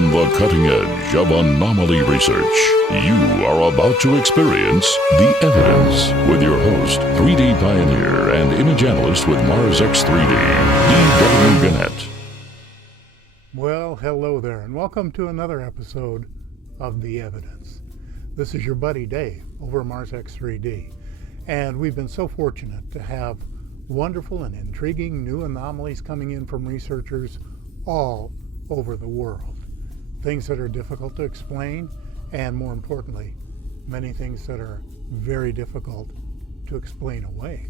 On the cutting edge of anomaly research, you are about to experience The Evidence with your host, 3D pioneer and image analyst with Mars X3D, E.W. Gannett. Well, hello there, and welcome to another episode of The Evidence. This is your buddy Dave over at Mars X3D, and we've been so fortunate to have wonderful and intriguing new anomalies coming in from researchers all over the world. Things that are difficult to explain, and more importantly, many things that are very difficult to explain away.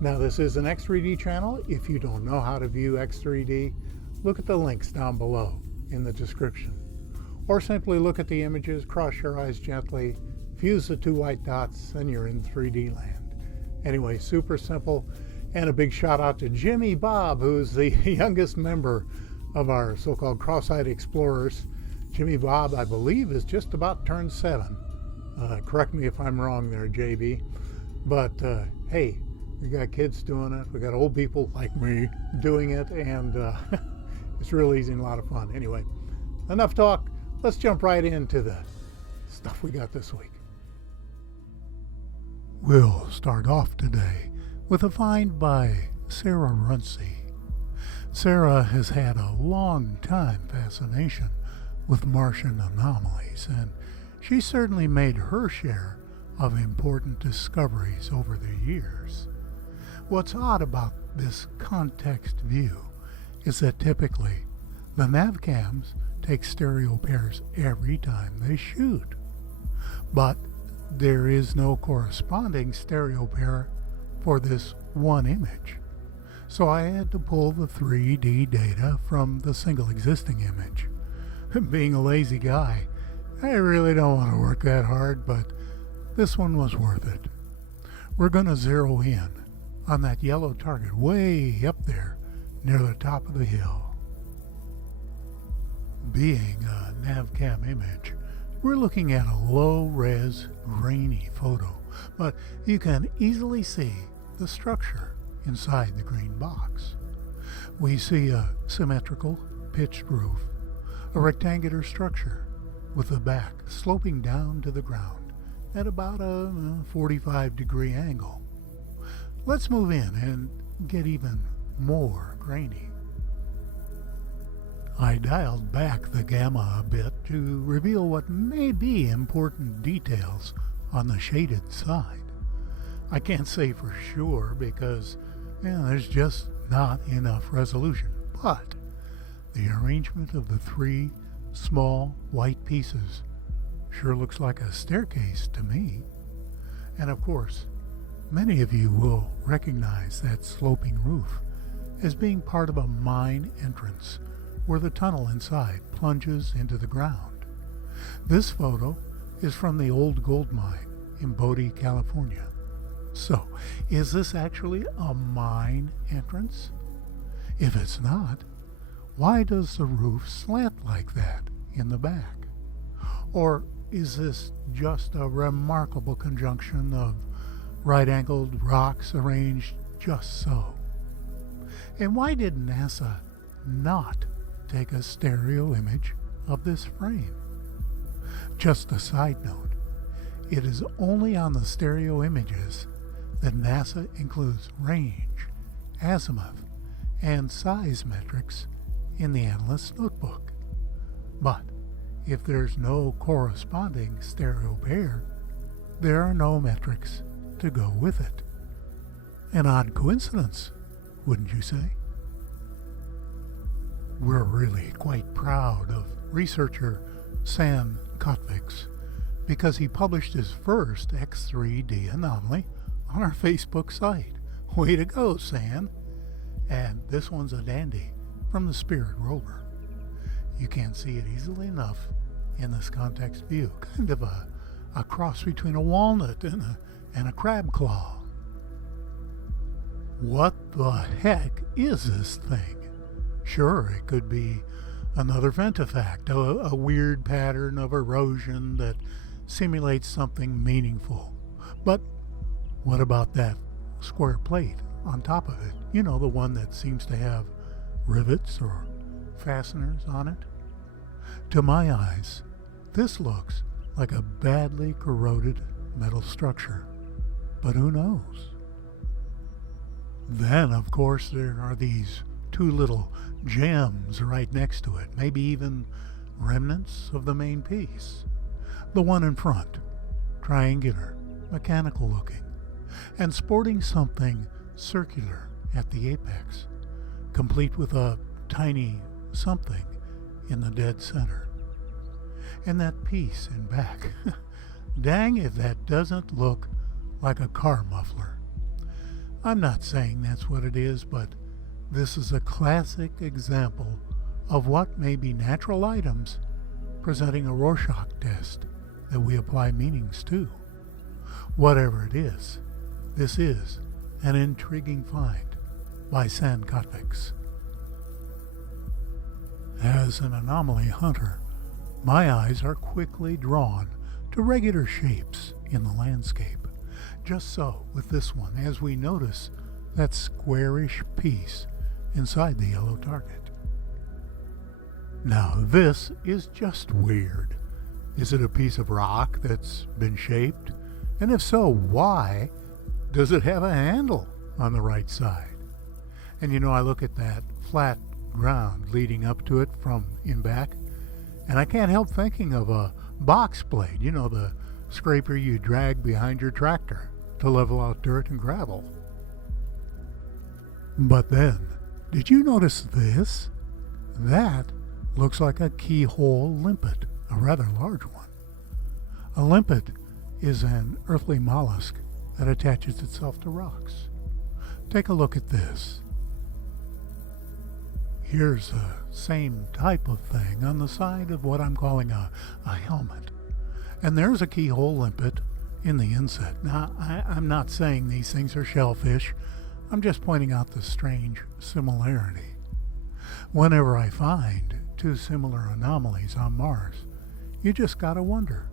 Now, this is an X3D channel. If you don't know how to view X3D, look at the links down below in the description. Or simply look at the images, cross your eyes gently, fuse the two white dots, and you're in 3D land. Anyway, super simple. And a big shout out to Jimmy Bob, who's the youngest member of our so-called cross-eyed explorers. Jimmy Bob, I believe, is just about turned 7. Correct me if I'm wrong there, JB. But hey, we got kids doing it. We got old people like me doing it, and it's real easy and a lot of fun. Anyway, enough talk. Let's jump right into the stuff we got this week. We'll start off today with a find by Sarah Runcie. Sarah has had a long-time fascination with Martian anomalies, and she certainly made her share of important discoveries over the years. What's odd about this context view is that typically the navcams take stereo pairs every time they shoot, but there is no corresponding stereo pair for this one image. So I had to pull the 3D data from the single existing image. Being a lazy guy, I really don't want to work that hard, but this one was worth it. We're going to zero in on that yellow target way up there near the top of the hill. Being a navcam image, we're looking at a low-res, grainy photo, but you can easily see the structure inside the green box. We see a symmetrical, pitched roof, a rectangular structure with the back sloping down to the ground at about a 45-degree angle. Let's move in and get even more grainy. I dialed back the gamma a bit to reveal what may be important details on the shaded side. I can't say for sure because there's just not enough resolution, but the arrangement of the 3 small white pieces sure looks like a staircase to me. And of course, many of you will recognize that sloping roof as being part of a mine entrance where the tunnel inside plunges into the ground. This photo is from the old gold mine in Bodie, California. So, is this actually a mine entrance? If it's not, why does the roof slant like that in the back? Or is this just a remarkable conjunction of right-angled rocks arranged just so? And why did NASA not take a stereo image of this frame? Just a side note, it is only on the stereo images that NASA includes range, azimuth, and size metrics in the analyst's notebook. But if there's no corresponding stereo pair, there are no metrics to go with it. An odd coincidence, wouldn't you say? We're really quite proud of researcher Sam Kotviks because he published his first X3D anomaly on our Facebook site. Way to go, Sam. And this one's a dandy from the Spirit rover. You can't see it easily enough in this context view. Kind of a cross between a walnut and a crab claw. What the heck is this thing? Sure, it could be another ventifact, a weird pattern of erosion that simulates something meaningful. But what about that square plate on top of it? You know, the one that seems to have rivets or fasteners on it? To my eyes, this looks like a badly corroded metal structure, but who knows? Then, of course, there are these two little gems right next to it, maybe even remnants of the main piece. The one in front, triangular, mechanical looking, and sporting something circular at the apex, complete with a tiny something in the dead center. And that piece in back, dang if that doesn't look like a car muffler. I'm not saying that's what it is, but this is a classic example of what may be natural items presenting a Rorschach test that we apply meanings to. Whatever it is, this is an intriguing find by San Kotviks. As an anomaly hunter, my eyes are quickly drawn to regular shapes in the landscape. Just so with this one, as we notice that squarish piece inside the yellow target. Now this is just weird. Is it a piece of rock that's been shaped? And if so, why does it have a handle on the right side? And you know, I look at that flat ground leading up to it from in back, and I can't help thinking of a box blade, you know, the scraper you drag behind your tractor to level out dirt and gravel. But then, did you notice this? That looks like a keyhole limpet, a rather large one. A limpet is an earthly mollusk that attaches itself to rocks. Take a look at this. Here's the same type of thing on the side of what I'm calling a helmet. And there's a keyhole limpet in the inset. Now, I'm not saying these things are shellfish. I'm just pointing out the strange similarity. Whenever I find two similar anomalies on Mars, you just gotta wonder,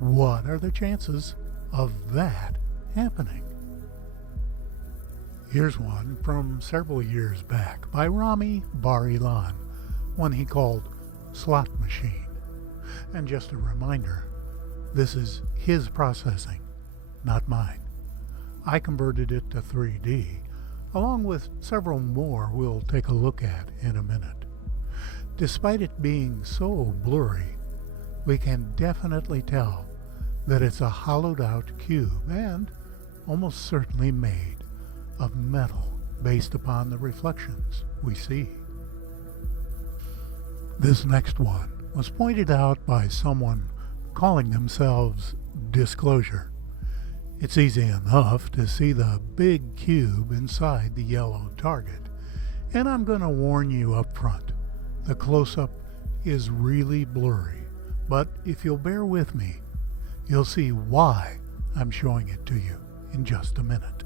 what are the chances of that happening? Here's one from several years back by Rami Bar-Ilan, one he called Slot Machine. And just a reminder, this is his processing, not mine. I converted it to 3D, along with several more we'll take a look at in a minute. Despite it being so blurry, we can definitely tell that it's a hollowed out cube and almost certainly made of metal based upon the reflections we see. This next one was pointed out by someone calling themselves Disclosure. It's easy enough to see the big cube inside the yellow target, and I'm going to warn you up front, the close-up is really blurry, but if you'll bear with me, you'll see why I'm showing it to you in just a minute.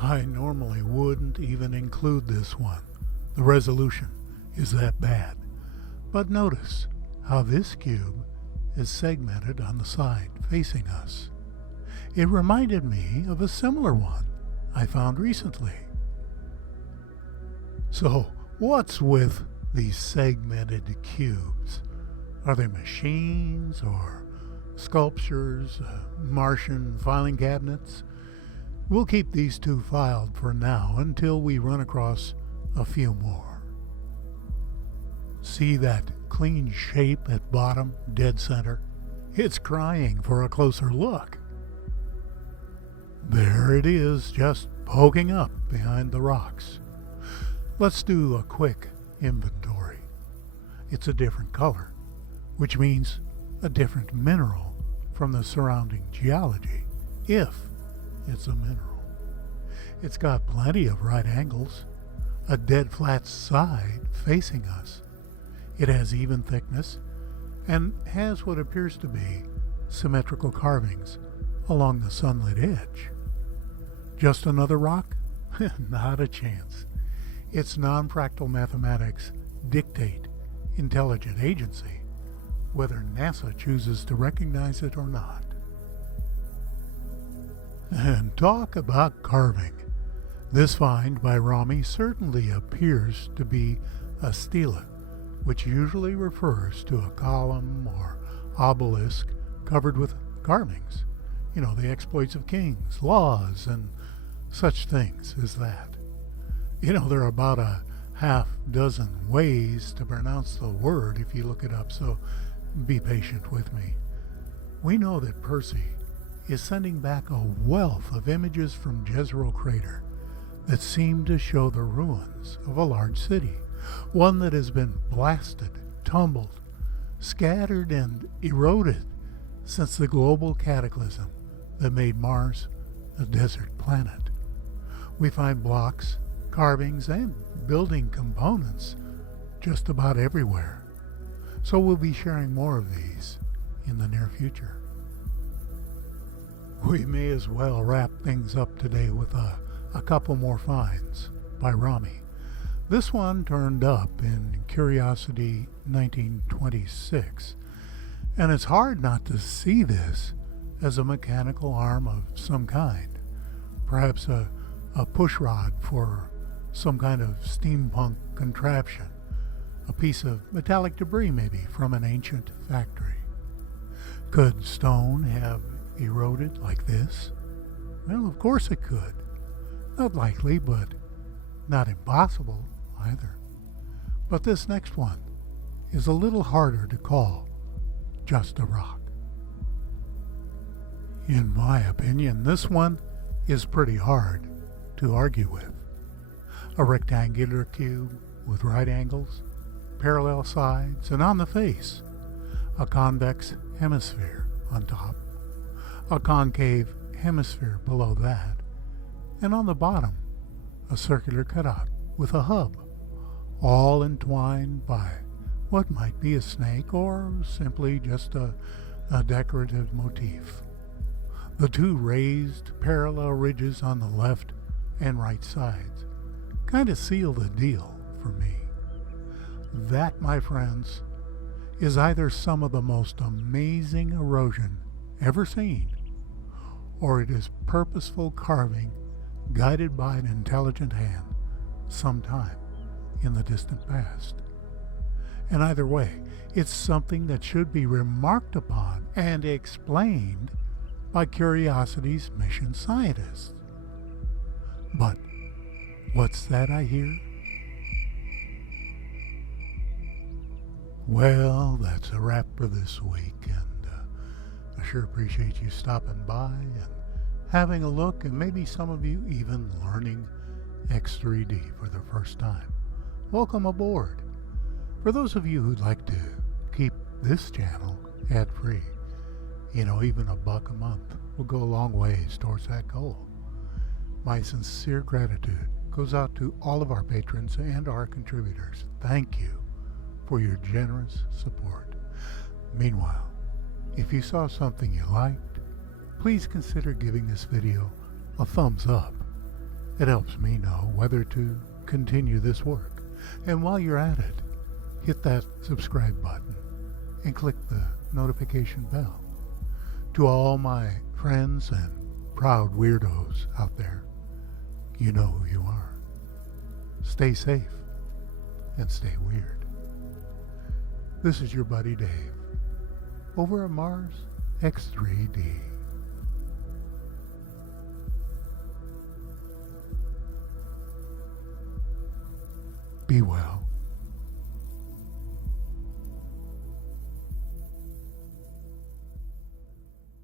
I normally wouldn't even include this one. The resolution is that bad. But notice how this cube is segmented on the side facing us. It reminded me of a similar one I found recently. So, what's with these segmented cubes? Are they machines or sculptures, Martian filing cabinets? We'll keep these two filed for now until we run across a few more. See that clean shape at bottom, dead center? It's crying for a closer look. There it is, just poking up behind the rocks. Let's do a quick inventory. It's a different color, which means a different mineral from the surrounding geology, if it's a mineral. It's got plenty of right angles, a dead flat side facing us. It has even thickness and has what appears to be symmetrical carvings along the sunlit edge. Just another rock? Not a chance. Its non-fractal mathematics dictate intelligent agency, whether NASA chooses to recognize it or not. And talk about carving. This find by Rami certainly appears to be a stela, which usually refers to a column or obelisk covered with carvings. You know, the exploits of kings, laws, and such things as that. You know, there are about a half dozen ways to pronounce the word if you look it up, so be patient with me. We know that Percy is sending back a wealth of images from Jezreel Crater that seem to show the ruins of a large city, one that has been blasted, tumbled, scattered, and eroded since the global cataclysm that made Mars a desert planet. We find blocks, carvings, and building components just about everywhere. So we'll be sharing more of these in the near future. We may as well wrap things up today with a couple more finds by Rami. This one turned up in Curiosity 1926, and it's hard not to see this as a mechanical arm of some kind, perhaps a push rod for some kind of steampunk contraption, a piece of metallic debris maybe from an ancient factory. Could stone have eroded like this? Well, of course it could. Not likely, but not impossible either. But this next one is a little harder to call just a rock. In my opinion, this one is pretty hard to argue with. A rectangular cube with right angles, parallel sides, and on the face, a convex hemisphere on top, a concave hemisphere below that, and on the bottom, a circular cutout with a hub, all entwined by what might be a snake or simply just a decorative motif. The two raised parallel ridges on the left and right sides kind of seal the deal for me. That, my friends, is either some of the most amazing erosion ever seen, or it is purposeful carving guided by an intelligent hand sometime in the distant past. And either way, it's something that should be remarked upon and explained by Curiosity's mission scientists. But what's that I hear? Well, that's a wrap for this week, and I sure appreciate you stopping by and having a look, and maybe some of you even learning X3D for the first time. Welcome aboard. For those of you who'd like to keep this channel ad-free, even $1 a month will go a long ways towards that goal. My sincere gratitude goes out to all of our patrons and our contributors. Thank you for your generous support. Meanwhile, if you saw something you liked, please consider giving this video a thumbs up. It helps me know whether to continue this work. And while you're at it, hit that subscribe button and click the notification bell. To all my friends and proud weirdos out there, you know who you are. Stay safe and stay weird. This is your buddy Dave, over at Mars X3D. Be well.